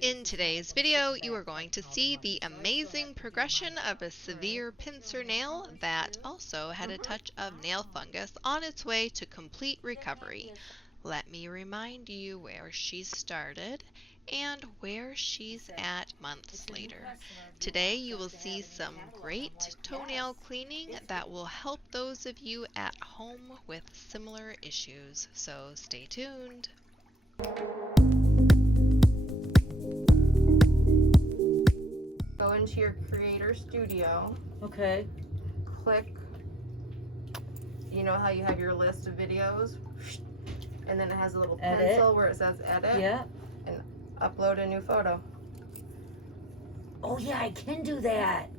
In today's video, you are going to see the amazing progression of a severe pincer nail that also had a touch of nail fungus on its way to complete recovery. Let me remind you where she started and where she's at months later. Today you will see some great toenail cleaning that will help those of you at home with similar issues, so stay tuned. Go into your Creator Studio. Okay. Click. You know how you have your list of videos? And then it has a little pencil where it says edit. Yeah. And upload a new photo. Oh yeah, I can do that.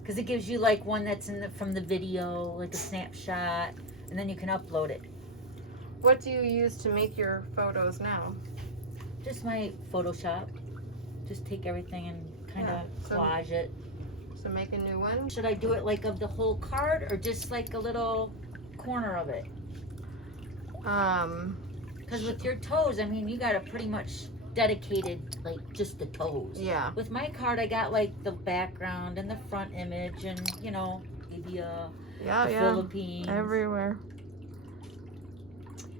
Because it gives you like one that's from the video, like a snapshot, and then you can upload it. What do you use to make your photos now? Just my Photoshop. Just take everything and kind of collage it. So make a new one. Should I do it like of the whole card or just like a little corner of it? Because with your toes, I mean, you got a pretty much dedicated, like just the toes. Yeah. With my card, I got like the background and the front image and, you know, maybe the Philippines. Everywhere.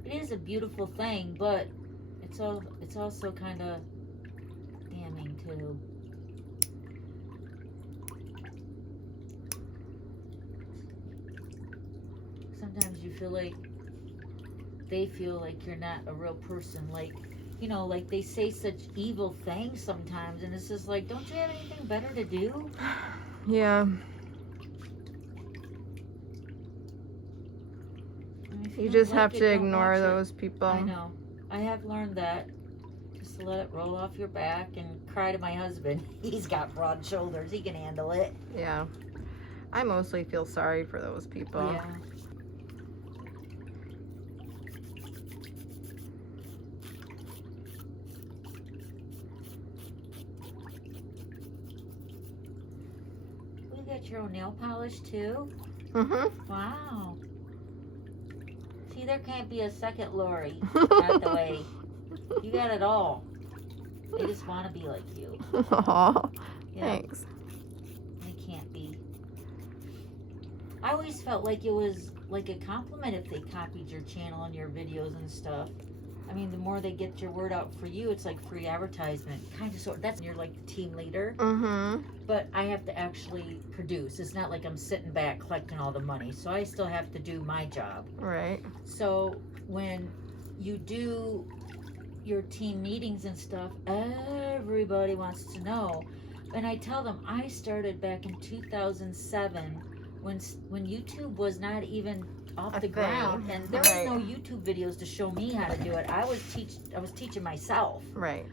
It is a beautiful thing, but it's also kind of damning too. Sometimes you feel like they feel like you're not a real person, like, you know, like they say such evil things sometimes, and it's just like, don't you have anything better to do? Yeah. You just have to ignore those people. I know. I have learned that. Just to let it roll off your back and cry to my husband. He's got broad shoulders. He can handle it. Yeah. I mostly feel sorry for those people. Yeah. You got your own nail polish too? Mm-hmm. Wow. See, there can't be a second Lori. Not the way. You got it all. They just want to be like you. Aw, Yeah. thanks. They can't be. I always felt like it was like a compliment if they copied your channel and your videos and stuff. I mean, the more they get your word out for you, it's like free advertisement. Kind of sort of. That's when you're like the team leader. Mm-hmm. But I have to actually produce. It's not like I'm sitting back collecting all the money. So I still have to do my job. Right. So when you do your team meetings and stuff, everybody wants to know. And I tell them I started back in 2007 when YouTube was not even off the ground, and there was no YouTube videos to show me how to do it. I was teaching myself. Right.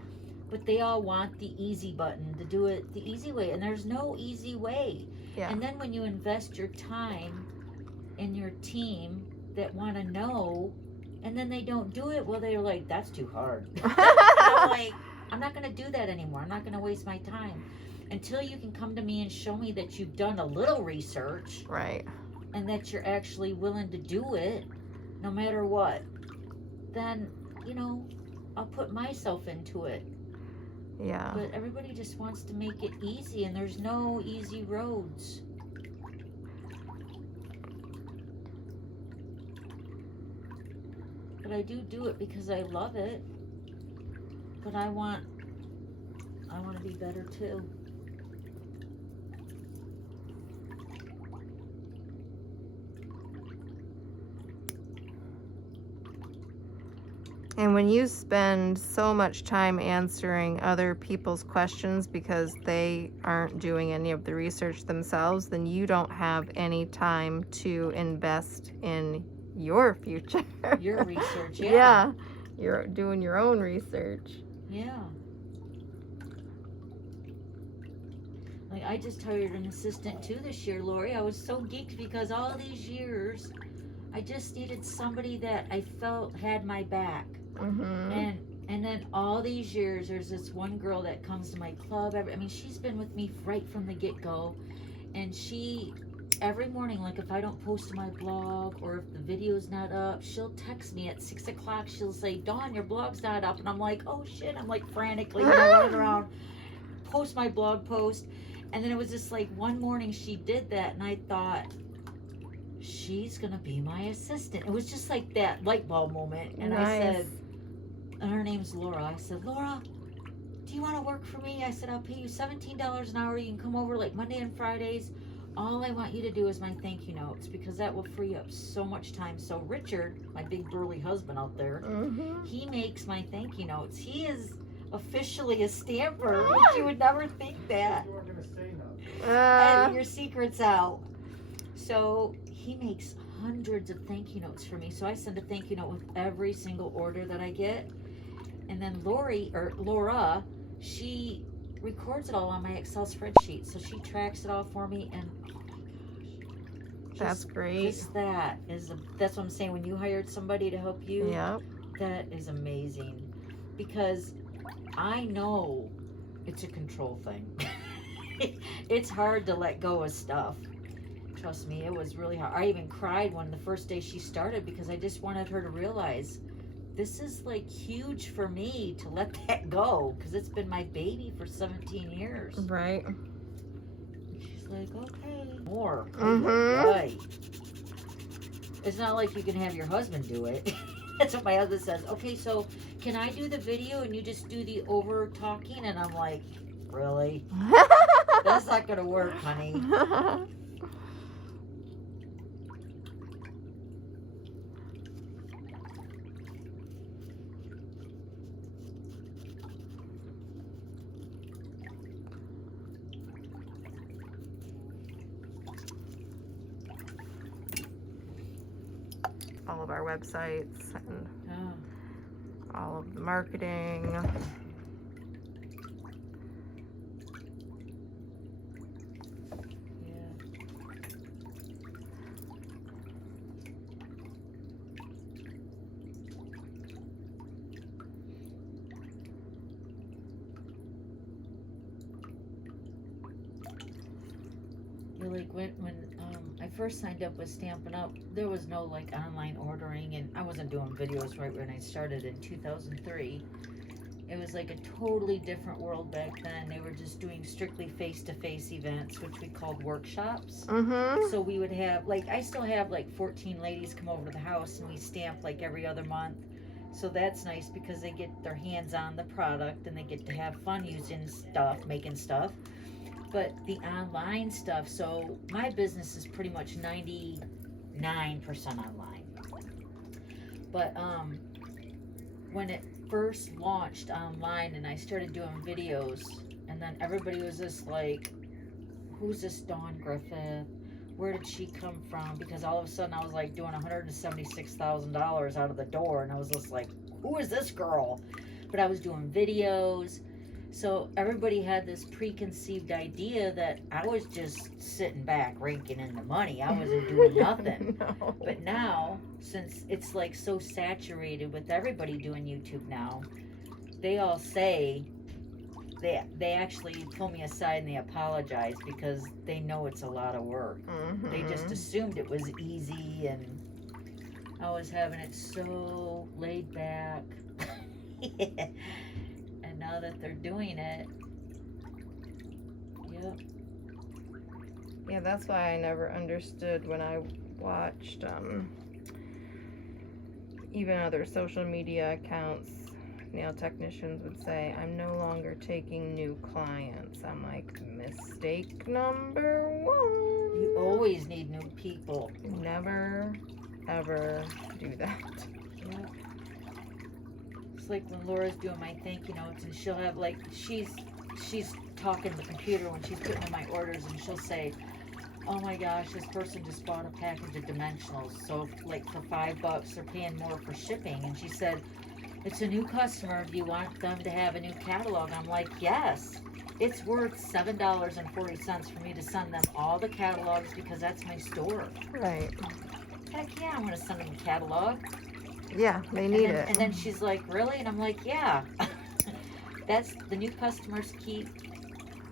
But they all want the easy button to do it the easy way, and there's no easy way. Yeah. And then when you invest your time in your team that want to know, and then they don't do it, well, they're like, that's too hard. I'm like, I'm not going to do that anymore. I'm not going to waste my time. Until you can come to me and show me that you've done a little research. Right. And that you're actually willing to do it, no matter what, then, you know, I'll put myself into it. Yeah. But everybody just wants to make it easy, and there's no easy roads. But I do it because I love it. But I want to be better too. And when you spend so much time answering other people's questions because they aren't doing any of the research themselves, then you don't have any time to invest in your future. Your research, yeah. Yeah. You're doing your own research. Yeah. Like, I just hired an assistant too this year, Lori. I was so geeked because all these years, I just needed somebody that I felt had my back. Mm-hmm. And then all these years, there's this one girl that comes to my club. I mean, she's been with me right from the get-go, and she every morning, like if I don't post to my blog or if the video's not up, she'll text me at 6 o'clock. She'll say, Dawn, your blog's not up. And I'm like, oh shit. I'm like frantically running around, post my blog post. And then it was just like one morning she did that, and I thought, she's gonna be my assistant. It was just like that light bulb moment. And Nice. I said, and her name's Laura. I said, Laura, do you want to work for me? I said, I'll pay you $17 an hour. You can come over like Monday and Fridays. All I want you to do is my thank you notes, because that will free up so much time. So Richard, my big burly husband out there, he makes my thank you notes. He is officially a stamper, which you would never think that. You weren't going to say nothing. And your secret's out. So he makes hundreds of thank you notes for me. So I send a thank you note with every single order that I get. And then Laura, she records it all on my Excel spreadsheet. So she tracks it all for me, and oh my gosh. That's great. That's what I'm saying. When you hired somebody to help you, Yep. that is amazing. Because I know it's a control thing. It's hard to let go of stuff. Trust me, it was really hard. I even cried when the first day she started, because I just wanted her to realize this is like huge for me to let that go, because it's been my baby for 17 years. Right. She's like, okay, more. Mhm. Right. It's not like you can have your husband do it. That's what my husband says. Okay, so can I do the video and you just do the over talking? And I'm like, really? That's not gonna work, honey. All of our websites and Oh. all of the marketing. Like when I first signed up with Stampin' Up, there was no like online ordering, and I wasn't doing videos right when I started in 2003. It was like a totally different world back then. They were just doing strictly face-to-face events, which we called workshops. So we would have, like, I still have like 14 ladies come over to the house, and we stamp like every other month. So that's nice, because they get their hands on the product and they get to have fun using stuff, making stuff. But the online stuff, so my business is pretty much 99% online. But when it first launched online and I started doing videos, and then everybody was just like, who's this Dawn Griffith? Where did she come from? Because all of a sudden I was like doing $176,000 out of the door, and I was just like, who is this girl? But I was doing videos. So everybody had this preconceived idea that I was just sitting back raking in the money. I wasn't doing nothing. No. But now, since it's like so saturated with everybody doing YouTube now, they all say, they actually pull me aside and they apologize, because they know it's a lot of work. They just assumed it was easy, and I was having it so laid back. Now that they're doing it, yep. Yeah, that's why I never understood when I watched even other social media accounts. Nail technicians would say, I'm no longer taking new clients. I'm like, mistake number one. You always need new people. Never, ever do that. Yep. Like when Laura's doing my thank you notes, and she'll have like, she's talking to the computer when she's putting in my orders, and she'll say, oh my gosh, this person just bought a package of dimensionals, so like for $5 they're paying more for shipping. And she said, it's a new customer, do you want them to have a new catalog? I'm like, yes, it's worth $7.40 for me to send them all the catalogs, because that's my store. Right. Heck yeah, I'm gonna send them a catalog. Yeah, they need and then, it. And then she's like, really? And I'm like, yeah. That's the new customers keep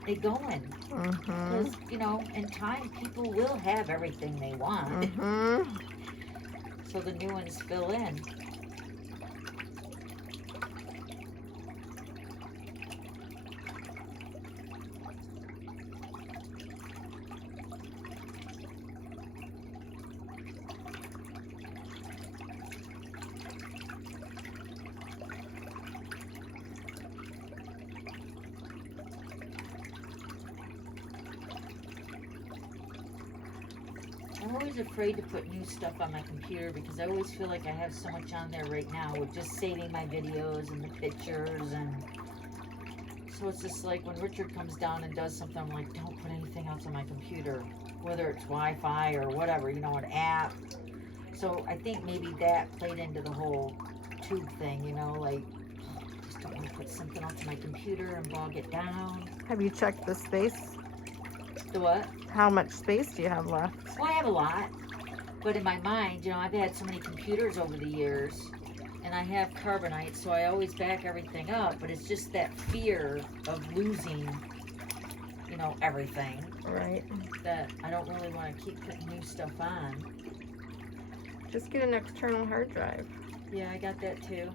it going. Mm-hmm. Because, you know, in time, people will have everything they want. Mm-hmm. So the new ones fill in. I'm always afraid to put new stuff on my computer because I always feel like I have so much on there right now with just saving my videos and the pictures, and so it's just like when Richard comes down and does something, I'm like, don't put anything else on my computer, whether it's Wi-Fi or whatever, you know, an app. So I think maybe that played into the whole tube thing, you know, like, I just don't want to put something else on my computer and bog it down. Have you checked the space? The what? How much space do you have left? Well, I have a lot, but in my mind, you know, I've had so many computers over the years, and I have carbonite, so I always back everything up, but it's just that fear of losing, you know, everything, Right. that I don't really want to keep putting new stuff on. Just get an external hard drive. Yeah, I got that too.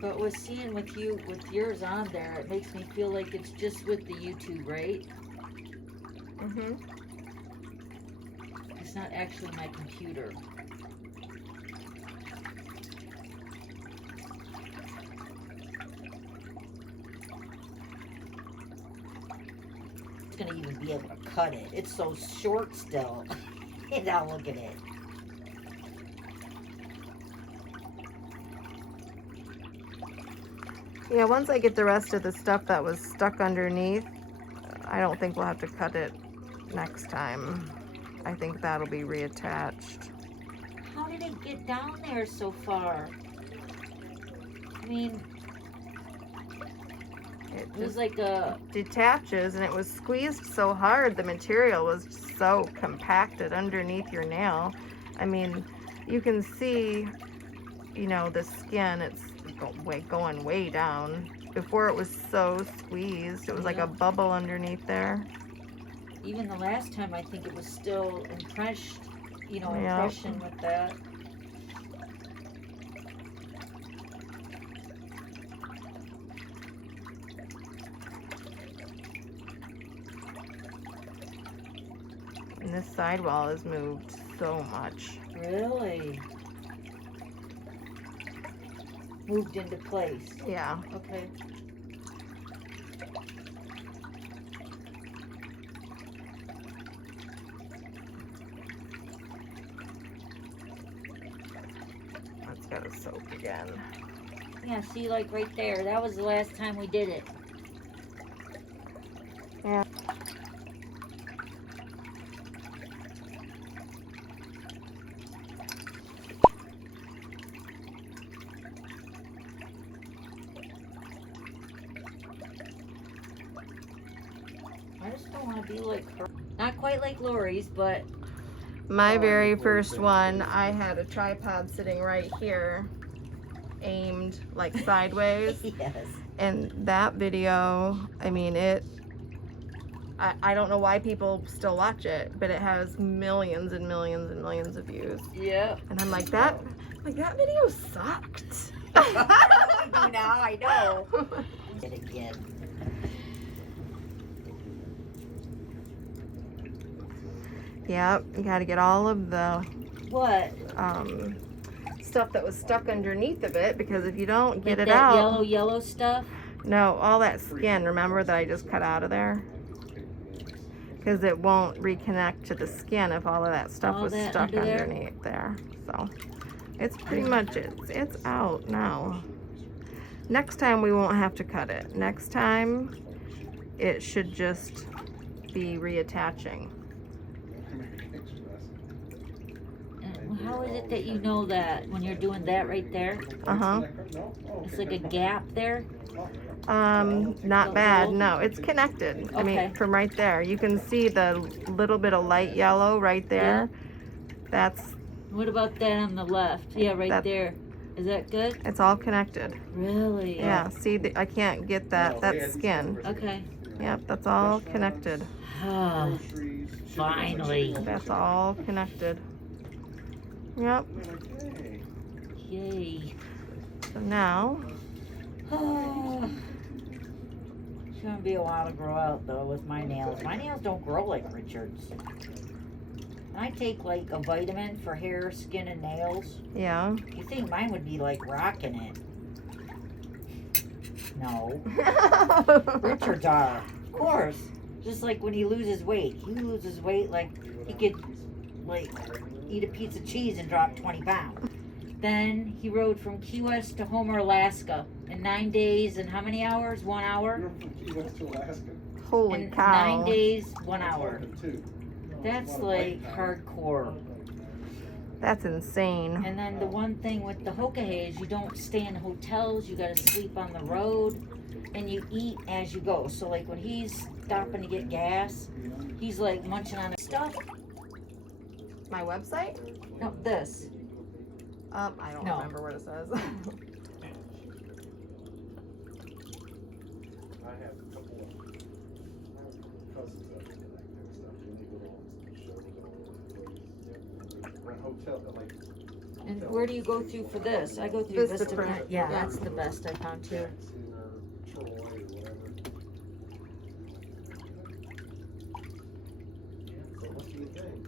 But with seeing with you, with yours on there, it makes me feel like it's just with the YouTube, right? Mm-hmm. It's not actually my computer. It's gonna even be able to cut it. It's so short still. And now look at it. Yeah, once I get the rest of the stuff that was stuck underneath, I don't think we'll have to cut it next time. I think that'll be reattached. How did it get down there so far? I mean, It it was just like a... detaches, and it was squeezed so hard, the material was so compacted underneath your nail. I mean, you can see, you know, the skin, it's going way down. Before it was so squeezed, it was like Yeah. a bubble underneath there. Even the last time, I think it was still impression, you know, Yeah. impression with that. And this sidewall has moved so much. Really? Moved into place. Yeah. Okay. That's gotta soak again. Yeah, see, like right there. That was the last time we did it. Yeah. I just don't want to be like her. Not quite like Lori's, but My very first one, I had a tripod sitting right here, aimed like sideways. yes. And that video, I mean, I don't know why people still watch it, but it has millions and millions and millions of views. Yep. And I'm like, that video sucked. Now I know. It again. Yep, you gotta get all of the What? stuff that was stuck underneath of it, because if you don't get Like it that out, yellow stuff? no, all that skin, remember that I just cut out of there? Because it won't reconnect to the skin if all of that stuff All was that stuck under there? underneath there. So it's pretty much it's out now. Next time we won't have to cut it. Next time it should just be reattaching. How is it that you know that when you're doing that right there? Uh-huh. It's like a gap there? Not bad. No, it's connected. I mean, Okay. from right there. You can see the little bit of light yellow right there. That's What about that on the left? Yeah, right That- there. Is that good? It's all connected. Really? Yeah, see, I can't get that. That's skin. Okay. Yep, that's all connected. Ah, finally. That's all connected. Yep. Yay. So now, It's gonna be a while to grow out though with my nails. My nails don't grow like Richard's. I take like a vitamin for hair, skin, and nails. yeah. You think mine would be like rocking it? No. Richard's are. Of course. Just like when he loses weight. He loses weight like he could like eat a piece of cheese and drop 20 pounds. Then he rode from Key West to Homer, Alaska in 9 days and how many hours? 1 hour? From Key West to Alaska? Holy In cow. 9 days, 1 hour. Two. That's like hardcore. That's insane. And then the one thing with the Hokahay is you don't stay in hotels, you gotta sleep on the road, and you eat as you go. So like when he's stopping to get gas, he's like munching on stuff. My website? No, this. I don't No. remember what it says. I have a couple of cousins that do that kind of stuff. When they go on shows all over the place. Rent hotel, like. And where do you go through for this? I go through Vistaprint. Vistaprint. Yeah, Yeah. that's the best I found too. Jackson or Troy or whatever. So it must be a thing.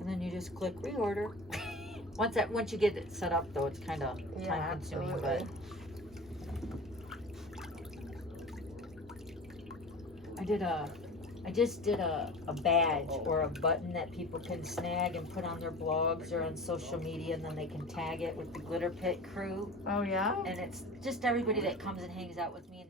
And then you just click reorder. Once you get it set up though, it's kind of time consuming, but I just did a badge or a button that people can snag and put on their blogs or on social media, and then they can tag it with the Glitter Pit crew. Oh, yeah? And it's just everybody that comes and hangs out with me.